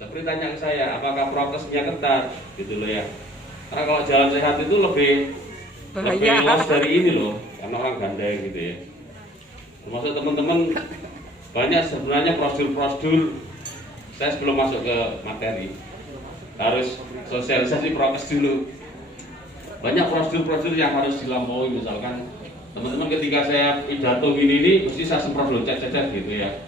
Seperti tanya ke saya, apakah prokesnya ketat, gitu loh ya. Karena kalau jalan sehat itu lebih luas dari ini loh, karena orang gandeng gitu ya. Termasuk teman-teman banyak sebenarnya prosedur-prosedur. Saya sebelum masuk ke materi harus sosialisasi prokes dulu. Banyak prosedur-prosedur yang harus dilampaui, misalkan teman-teman ketika saya pidato ini mesti saya semprot dulu cek gitu ya.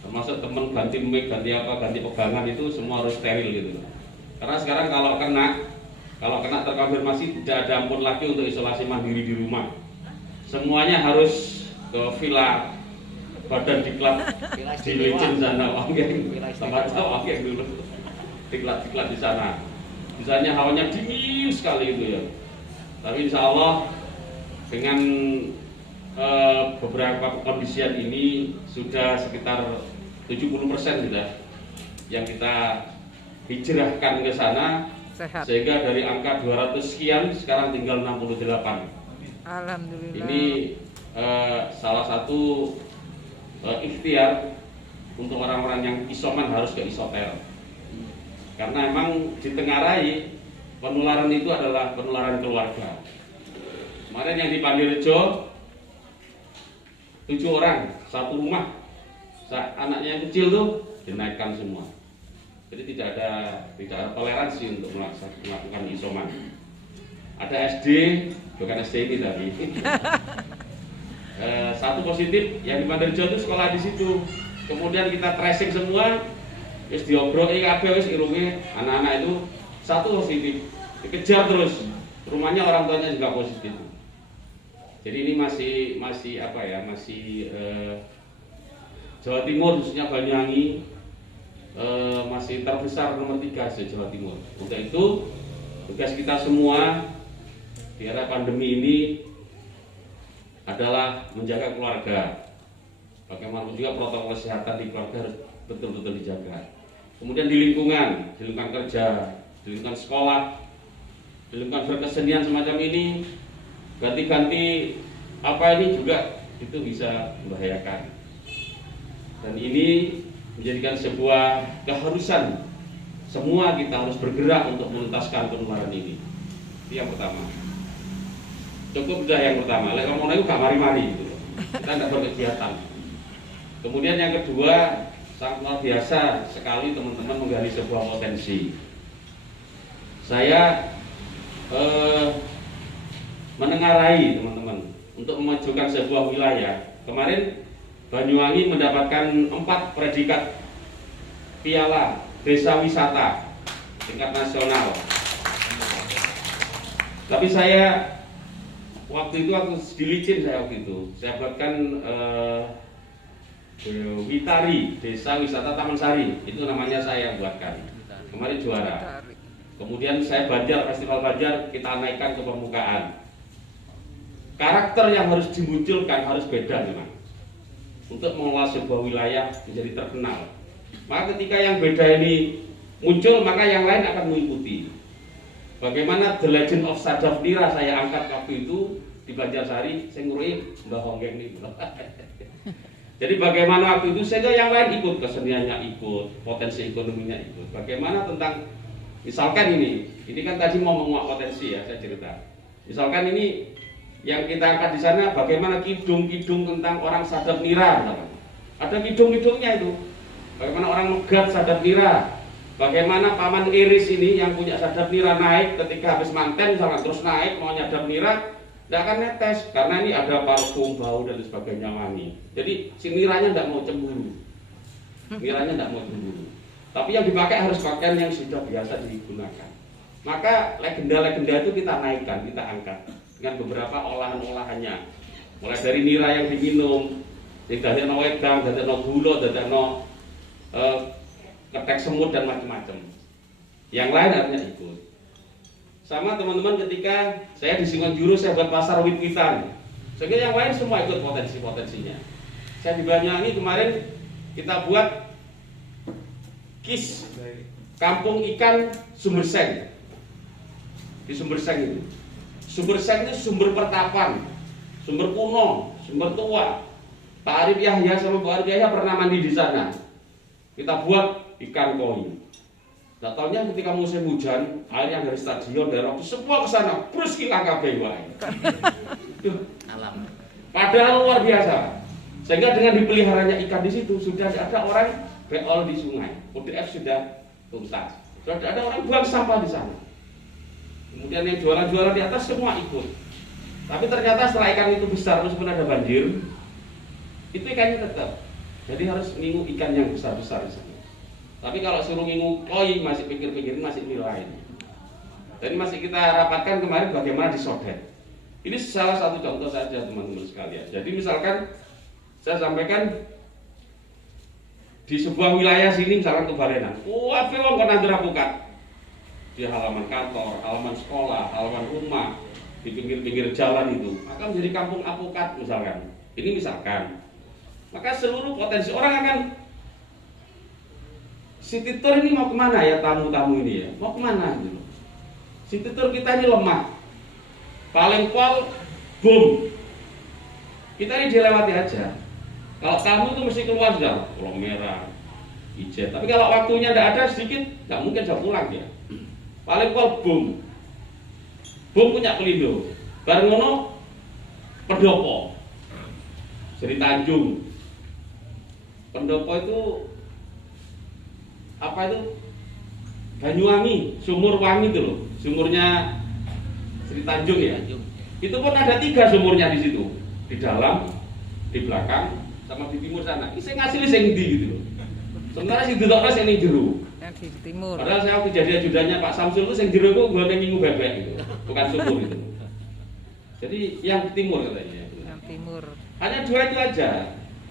Termasuk teman ganti mic, ganti pegangan itu semua harus steril gitu. Karena sekarang kalau kena terkonfirmasi tidak ada ampun lagi untuk isolasi mandiri di rumah. Semuanya harus ke villa Badan Diklat di Licin sana, tempat saya dulu. Diklat di sana. Misalnya hawanya dingin sekali gitu ya. Tapi insya Allah dengan beberapa kondisian ini sudah sekitar 70% sudah yang kita hijrahkan ke sana. Sehat. Sehingga dari angka 200 sekian sekarang tinggal 68. Alhamdulillah. Ini salah satu ikhtiar untuk orang-orang yang isoman harus ke isoter. Karena emang ditengarai penularan itu adalah penularan keluarga. Kemarin yang di Pandirejo 7 orang, satu rumah, anaknya yang kecil tuh dinaikkan semua. Jadi tidak ada toleransi untuk melakukan isoman. Ada SD, bukan SD ini tadi. Satu positif yang di Pandirejo itu sekolah di situ. Kemudian kita tracing semua, wis diobroki kabeh wis irunge anak-anak itu satu positif. Dikejar terus. Rumahnya orang tuanya juga positif. Jadi ini masih Jawa Timur khususnya Banyuwangi masih terbesar nomor 3 di Jawa Timur. Untuk itu tugas kita semua di era pandemi ini adalah menjaga keluarga. Bagaimana juga protokol kesehatan di keluarga harus betul-betul dijaga. Kemudian di lingkungan kerja, di lingkungan sekolah, di lingkungan berkesenian semacam ini, ganti-ganti apa ini juga itu bisa membahayakan. Dan ini menjadikan sebuah keharusan semua kita harus bergerak untuk menuntaskan penularan ini. Itu yang pertama. Cukup sudah yang pertama. Lek ngomong itu gak mari-mari gitu. Kita nggak berkegiatan. Kemudian yang kedua, sangat luar biasa sekali teman-teman menggali sebuah potensi. Saya menengarai teman-teman untuk memajukan sebuah wilayah. Kemarin Banyuwangi mendapatkan 4 predikat Piala Desa Wisata tingkat nasional. Tapi saya waktu itu di Licin saya buatkan Witari Desa Wisata Taman Sari, itu namanya saya yang buatkan. Kemarin juara. Kemudian saya Festival Banjar kita naikkan ke permukaan. Karakter yang harus dimunculkan harus beda memang untuk mengelola sebuah wilayah menjadi terkenal. Maka ketika yang beda ini muncul, maka yang lain akan mengikuti. Bagaimana The Legend of Sadaf Nira saya angkat waktu itu di Banjarsari, saya ngurui Mbah Honggeng nih. Jadi bagaimana waktu itu sehingga yang lain ikut, keseniannya ikut, potensi ekonominya ikut. Bagaimana tentang misalkan ini kan tadi mau menguak potensi ya, saya cerita. Misalkan ini yang kita angkat di sana bagaimana kidung-kidung tentang orang Sadap Nira. Ada kidung-kidungnya itu. Bagaimana orang Megat Sadap Nira. Bagaimana Paman Iris ini yang punya Sadap Nira naik ketika habis manten misalkan terus naik mau nyadap Nira, tidak akan netes karena ini ada parfum, bau dan sebagainya wangi. Jadi si Niranya tidak mau cemburu. Niranya tidak mau cemburu. Tapi yang dipakai harus pakaian yang sudah biasa digunakan. Maka legenda-legenda itu kita naikkan, kita angkat dengan beberapa olahan-olahannya. Mulai dari nira yang diminum, dadekno wedang, dadekno gula, dadekno ketek semut dan macam-macam. Yang lain artinya ikut. Sama teman-teman ketika saya di Singonjuru saya buat pasar wit-witan. Sehingga yang lain semua ikut potensi-potensinya. Saya di Banyuwangi kemarin kita buat KIS Kampung Ikan Sumberseng. Di Sumberseng itu. Sumberseng itu sumber pertapan, sumber kuno, sumber tua. Pak Arif Yahya sama Bu Arif Yahya pernah mandi di sana. Kita buat ikan koi. Nah, taunya ketika musim hujan, air yang dari stadion, dari waktu semua ke sana, terus hilang kabeh wae. Alam. Padahal luar biasa. Sehingga dengan dipeliharanya ikan di situ sudah ada orang beol di sungai. ODF sudah tuntas. Sudah ada orang buang sampah di sana. Kemudian yang jualan-jualan di atas semua ikut. Tapi ternyata setelah ikan itu besar meskipun ada banjir, itu ikannya tetap. Jadi harus ngingu ikan yang besar-besar di sana. Tapi kalau suruh ngingu koi masih pikir-pikirin masih nilai. Dan masih kita rapatkan kemarin bagaimana disodet. Ini salah satu contoh saja teman-teman sekalian. Jadi misalkan saya sampaikan di sebuah wilayah sini misalkan Kebalenan, wah wong kon nandur apukat di halaman kantor, halaman sekolah, halaman rumah, di pinggir-pinggir jalan itu akan menjadi kampung apukat misalkan. Ini misalkan, maka seluruh potensi orang akan City Tour ini mau kemana ya tamu-tamu ini ya? Mau kemana gitu? City Tour kita ini lemah. Paling pol, boom. Kita ini dilewati aja. Kalau tamu itu mesti keluar sudah, Pulau Merah, Ijen. Tapi kalau waktunya tidak ada sedikit, nggak mungkin jauh pulang ya. Paling pol, boom. Boom punya Pelindo. Bareng ngono, Pendopo. Jadi Tanjung. Pendopo itu apa itu? Banyuwangi, Sumur Wangi itu loh, sumurnya Sri Tanjung ya. Itu pun ada 3 sumurnya di situ, di dalam, di belakang, sama di timur sana. Ini saya ngasih sing ndi gitu loh. Sementara si Dutokno sing ning jero. Di timur. Padahal saya waktu jadi ajudannya Pak Samsul itu sing jero kok gue minggu bebek gitu, bukan sumur itu. Jadi yang di timur katanya. Yang timur. Hanya 2 itu aja.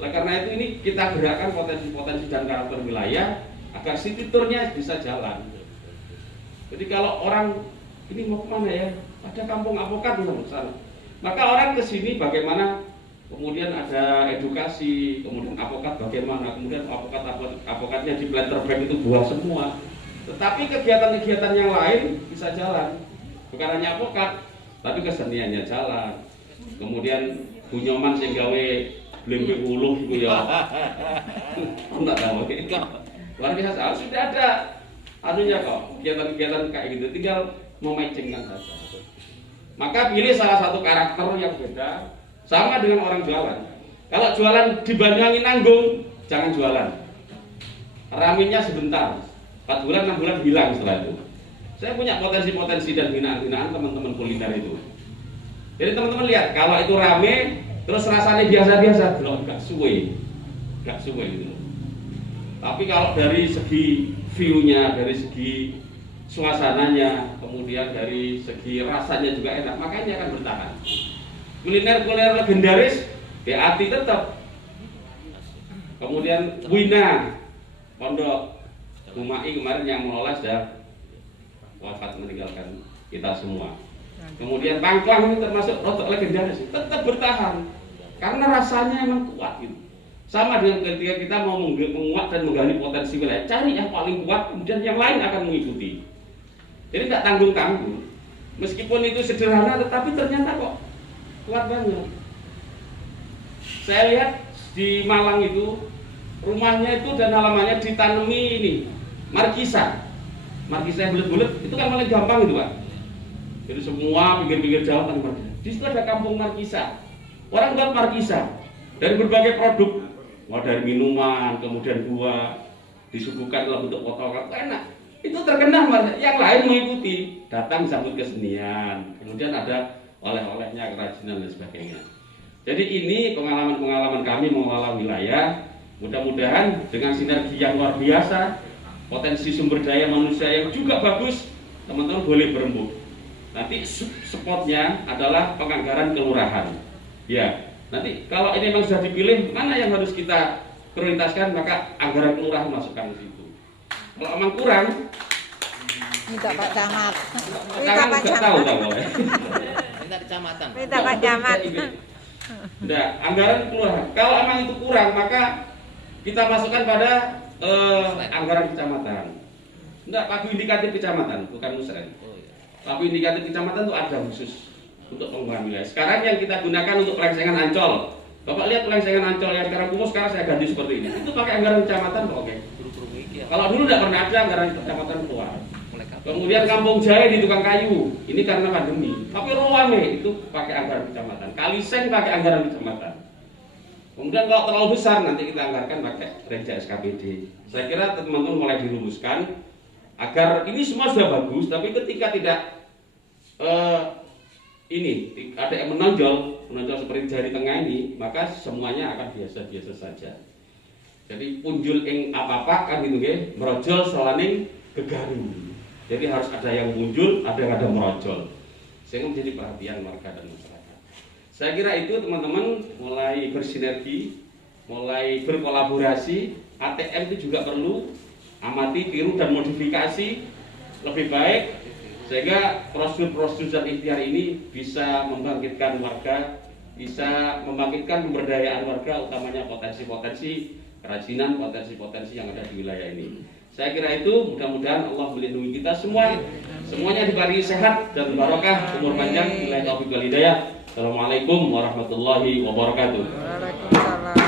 Oleh karena itu ini kita gerakkan potensi-potensi dan karakter wilayah agar city tour-nya bisa jalan. Jadi kalau orang ini mau kemana ya? Ada kampung apokat di sana. Maka orang ke sini bagaimana? Kemudian ada edukasi, kemudian apokat bagaimana? Kemudian apokatnya di planter bag itu buah semua. Tetapi kegiatan-kegiatan yang lain bisa jalan. Bukan hanya apokat, tapi keseniannya jalan. Kemudian Bunyoman sing gawe blembe uluh iku ya. Enggak tahu. Luar biasa, sudah ada anunya kok, kegiatan-kegiatan kayak gitu, tinggal memacingkan saja. Maka pilih salah satu karakter yang beda, sama dengan orang jualan. Kalau jualan di Banyuwangi nanggung, jangan jualan. Raminya sebentar, 4 bulan, 6 bulan hilang setelah itu. Saya punya potensi-potensi dan binaan-binaan teman-teman kuliner itu. Jadi teman-teman lihat, kalau itu rame, terus rasanya biasa-biasa, belum gak suwe gitu. Tapi kalau dari segi view-nya, dari segi suasananya, kemudian dari segi rasanya juga enak, makanya akan bertahan. Kuliner-kuliner legendaris, BAT tetap. Kemudian Wina, Pondok Umai kemarin yang mengelola sudah wafat meninggalkan kita semua. Kemudian Pangklang ini termasuk rotok legendaris, tetap bertahan karena rasanya emang kuat gitu. Sama dengan ketika kita mau menguat dan menggali potensi wilayah, cari yang paling kuat, kemudian yang lain akan mengikuti. Jadi tidak tanggung-tanggung. Meskipun itu sederhana, tetapi ternyata kok kuat banget. Saya lihat di Malang itu, rumahnya itu dan halamannya ditanami ini, markisa. Markisa yang bulat-bulat, itu kan paling gampang itu Pak. Jadi semua pinggir-pinggir jalan kan markisa. Di situ ada kampung markisa. Orang buat markisa dari berbagai produk. Mau dari minuman, kemudian buah, disuguhkan dalam bentuk potongan, enak. Itu terkenal, yang lain mengikuti, datang sambut kesenian, kemudian ada oleh-olehnya, kerajinan dan sebagainya. Jadi ini pengalaman-pengalaman kami mengelola wilayah. Mudah-mudahan dengan sinergi yang luar biasa, potensi sumber daya manusia yang juga bagus, teman-teman boleh berembuk. Nanti spotnya adalah penganggaran kelurahan. Ya. Nanti kalau ini memang sudah dipilih, mana yang harus kita prioritaskan, maka anggaran kelurahan masukkan ke situ. Kalau memang kurang, minta Pak Camat. Minta Pak Camat. Minta kecamatan. Minta Pak Camat. Nah, anggaran kelurahan. Kalau memang itu kurang, maka kita masukkan pada anggaran kecamatan. Enggak, pagu indikatif kecamatan, bukan musren. Pagu indikatif kecamatan itu ada khusus untuk pengembangan wilayah. Sekarang yang kita gunakan untuk pelengsengan Ancol. Bapak lihat pelengsengan Ancol yang sekarang kumuh, sekarang saya ganti seperti ini. Itu pakai anggaran kecamatan kok, oke. Kalau dulu tidak pernah ada anggaran kecamatan keluar. Mulai kapan? Kemudian kampung jahe di tukang kayu, ini karena pandemi. Tapi Ruame itu pakai anggaran kecamatan. Kaliseng pakai anggaran kecamatan. Kemudian kalau terlalu besar nanti kita anggarkan pakai reja SKPD. Saya kira teman-teman mulai dirumuskan agar ini semua sudah bagus, tapi ketika tidak ini ada yang menonjol seperti jari tengah ini, maka semuanya akan biasa-biasa saja. Jadi punjul ing apa-apa kan gitu ya, merojol selaning gegaru. Jadi harus ada yang muncul, ada yang ada merojol. Sehingga menjadi perhatian warga dan masyarakat. Saya kira itu teman-teman mulai bersinergi, mulai berkolaborasi. ATM itu juga perlu amati, tiru dan modifikasi lebih baik sehingga prosedur-prosedur dan ikhtiar ini bisa membangkitkan warga, bisa membangkitkan pemberdayaan warga, utamanya potensi-potensi kerajinan, potensi-potensi yang ada di wilayah ini. Saya kira itu, mudah-mudahan Allah melindungi kita semua, semuanya diberi sehat dan barokah, umur panjang, wilayah taufiq wal hidayah. Assalamualaikum warahmatullahi wabarakatuh. Waalaikumsalam.